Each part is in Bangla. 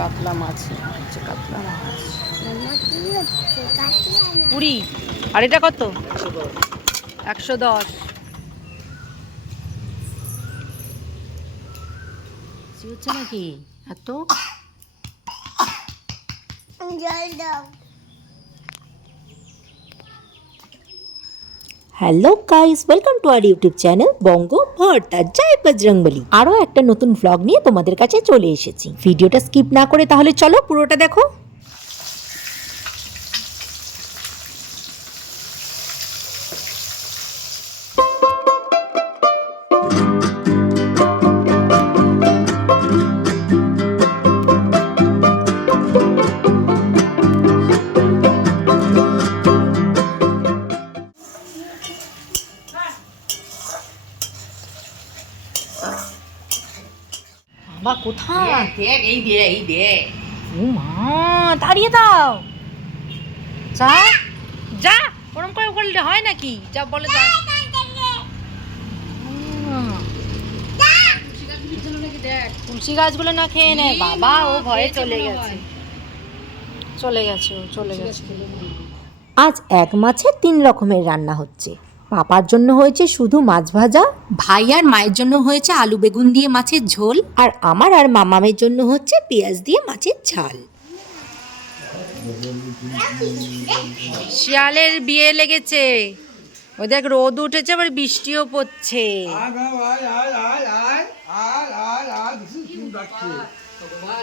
কাতলা মাছ হচ্ছে কাতলা মাছ। কুড়ি। আর এটা কত? একশো দশ। হচ্ছে নাকি? এত? জল দাও। Hello guys welcome to our YouTube channel Banga Bharta জয় বজরংবলী আরও একটা নতুন ভ্লগ নিয়ে তোমাদের কাছে চলে এসেছি। ভিডিওটা স্কিপ না করে তাহলে চলো পুরোটা দেখো। বাবা কোথায়? দেখ এই দে এই দে ও মা দাঁড়িয়ে দাও। যা। যা ওরম করে করলে হয় নাকি? যা বলে যা। তুলসী গাছগুলো না খেয়ে নেয় বাবা ও ভয়ে চলে গেছে। চলে গেছে ও চলে গেছে। আজ এক মাছের তিন রকমের রান্না হচ্ছে। পাপার জন্য হয়েছে শুধু মাছ ভাজা ভাই আর মায়ের জন্য হয়েছে আলু বেগুন দিয়ে মাছের ঝোল। আর আমার আর মামামের জন্য হচ্ছে পেঁয়াজ দিয়ে মাছের ঝাল। শিয়ালের বিয়ে লেগেছে। ওই দেখ রোদ উঠেছে আবার বৃষ্টিও পড়ছে।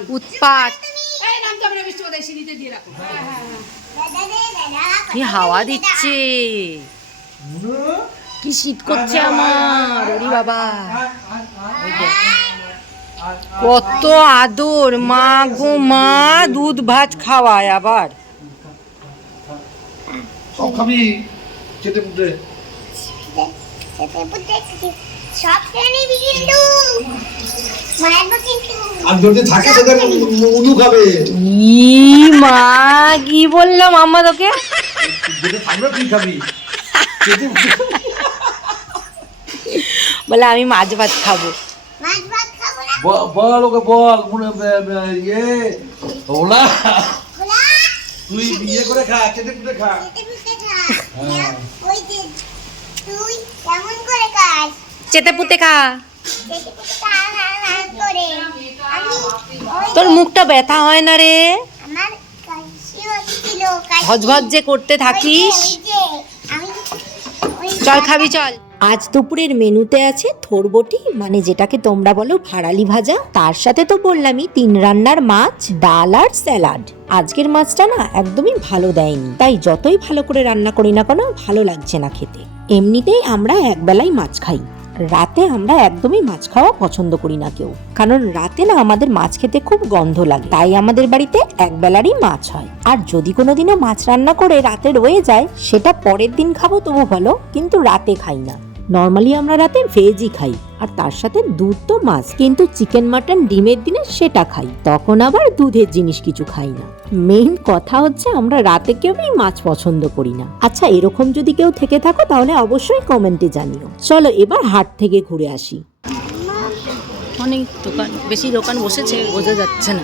উৎপাত। হাওয়া দিচ্ছে? কি শীত করছে আমার। ওরে বাবা। কত আদর। মা গো মা দুধ ভাত খাওয়ায় আবার। সব খাবি চেটে পুটে মা কি বললাম আম্মা তোকে? থাকবে তুই খাবি। বলে আমি মাছ ভাত খাব। মাছ ভাত খাব না? ব- বল ওকে বল মনে বে- বে- ইয়ে ওলা। তুই বিয়ে করে খা চেটে পুটে খা। চেতে পুতে খা ওই তোর মুখটা ব্যথা হয় না রে? কাশি। ভজভজ যে করতে থাকিস। চল খাবি চল। আজ দুপুরের মেনুতে আছে থোরবটি মানে যেটাকে তোমরা বলো ভাড়ালি ভাজা। তার সাথে তো বললামই, তিন রান্নার মাছ, ডাল আর স্যালাড। আজকের মাছটা না একদমই ভালো দেয়নি। তাই যতই ভালো করে রান্না করি না কেন, ভালো লাগছে না খেতে। এমনিতেই আমরা একবেলাই মাছ খাই। রাতে আমরা একদমই মাছ খাওয়া পছন্দ করি না কেউ। কারণ রাতে না আমাদের মাছ খেতে খুব গন্ধ লাগে। তাই আমাদের বাড়িতে একবেলারই মাছ হয়। আর যদি কোনোদিনও মাছ রান্না করে রাতে রয়ে যায়, সেটা পরের দিন খাব তবু ভালো কিন্তু রাতে খাই না। নর্মালি আমরা রাতে ভেজই খাই আর তার সাথে দুধ তো মাছ কিন্তু চিকেন মাটন ডিমের দিনে সেটা খাই। তখন আবার দুধের জিনিস কিছু খাই না। মেইন কথা হচ্ছে আমরা রাতে কেউই মাছ পছন্দ করি না। আচ্ছা এরকম যদি কেউ থেকে থাকো তাহলে অবশ্যই কমেন্টে জানিও। চলো এবার হাট থেকে ঘুরে আসি। অনেক দোকান বেশি দোকান বসেছে বোঝা যাচ্ছে না।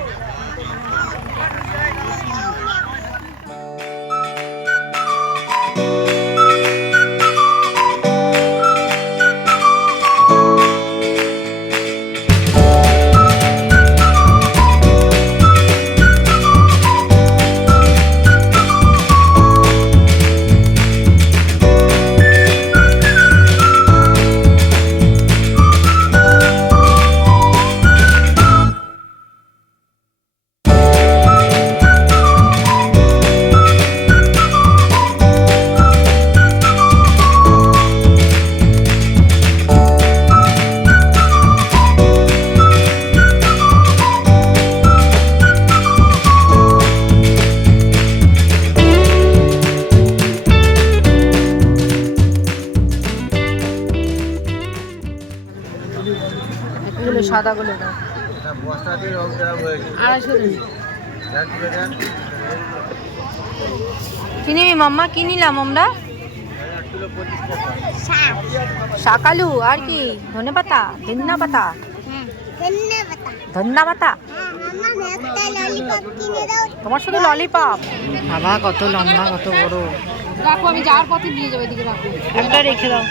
সাদাগুলো দাও। আড়াইশো কি নিবি মাম্মা? কি নিলাম আমরা? শাক শাকালু আর কি? ধনে পাতা ধন্যা পাতা। ধন্যা পাতা। হ্যাঁ তোমার শুধু ললিপপ। বাবা কত লম্বা কত বড়। রাখো আমি যাওয়ার পথে নিয়ে যাব এদিকে রাখো একটা রেখে দাও?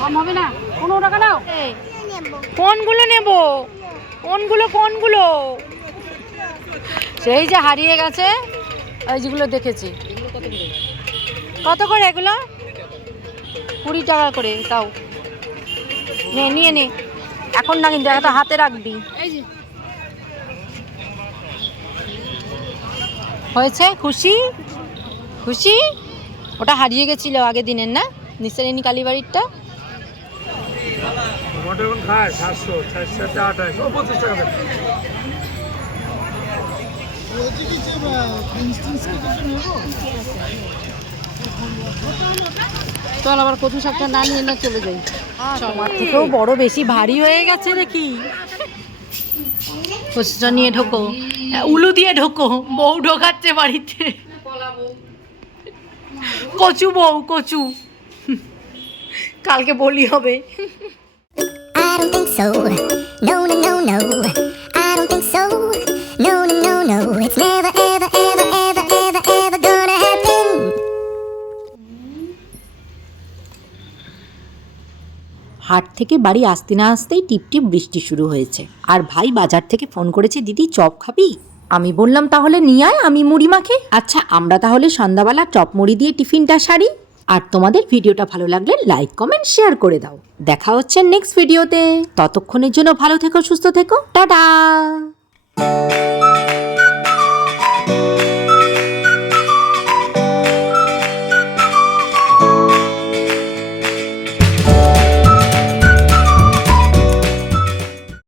কম হবে না? পনেরো টাকা নাও। কোনগুলো নেব? কোনগুলো কোনগুলো? সেই যে হারিয়ে গেছে ওই যেগুলো দেখেছি। কত করে এগুলো? কুড়ি টাকা করে তাও। নে নিয়ে নে। এখন না কিন্তু একটা হাতে রাখবি। হয়েছে? খুশি? খুশি? ওটা হারিয়ে গেছিল আগের দিনের না? নিশ্চয়নি কালীবাড়িরটা? টমেটো এখন খায় সাতশো চার সাথে আঠাশ। ও পঁচিশ টাকা চল আবার কচু শাকটা না নিয়ে না চলে যাই। তোমার থেকেও বড় বেশি ভারী হয়ে গেছে দেখি কচুটা নিয়ে ঢোকো। উলু দিয়ে ঢোকো। বউ ঢোকাচ্ছে বাড়িতে। কচু বউ কচু। কালকে বলি হবে। Don't think so. No, no, no, no. I don't think so. No, no, no, no. It's never, ever, ever, ever, ever, ever gonna happen. হাট থেকে বাড়ি আসতে না আসতেই টিপটিপ বৃষ্টি শুরু হয়েছে আর ভাই বাজার থেকে ফোন করেছে দিদি চপ খাবি আমি বললাম তাহলে নিয়ে আয় আমি মুড়ি মাখে আচ্ছা আমরা তাহলে সন্ধ্যাবেলা চপ মুড়ি দিয়ে টিফিনটা সারি আর তোমাদের ভিডিওটা ভালো লাগলে লাইক, কমেন্ট, শেয়ার করে দাও। দেখা হচ্ছে নেক্সট ভিডিওতে ততক্ষণের জন্য ভালো থেকো, সুস্থ থেকো। টাটা!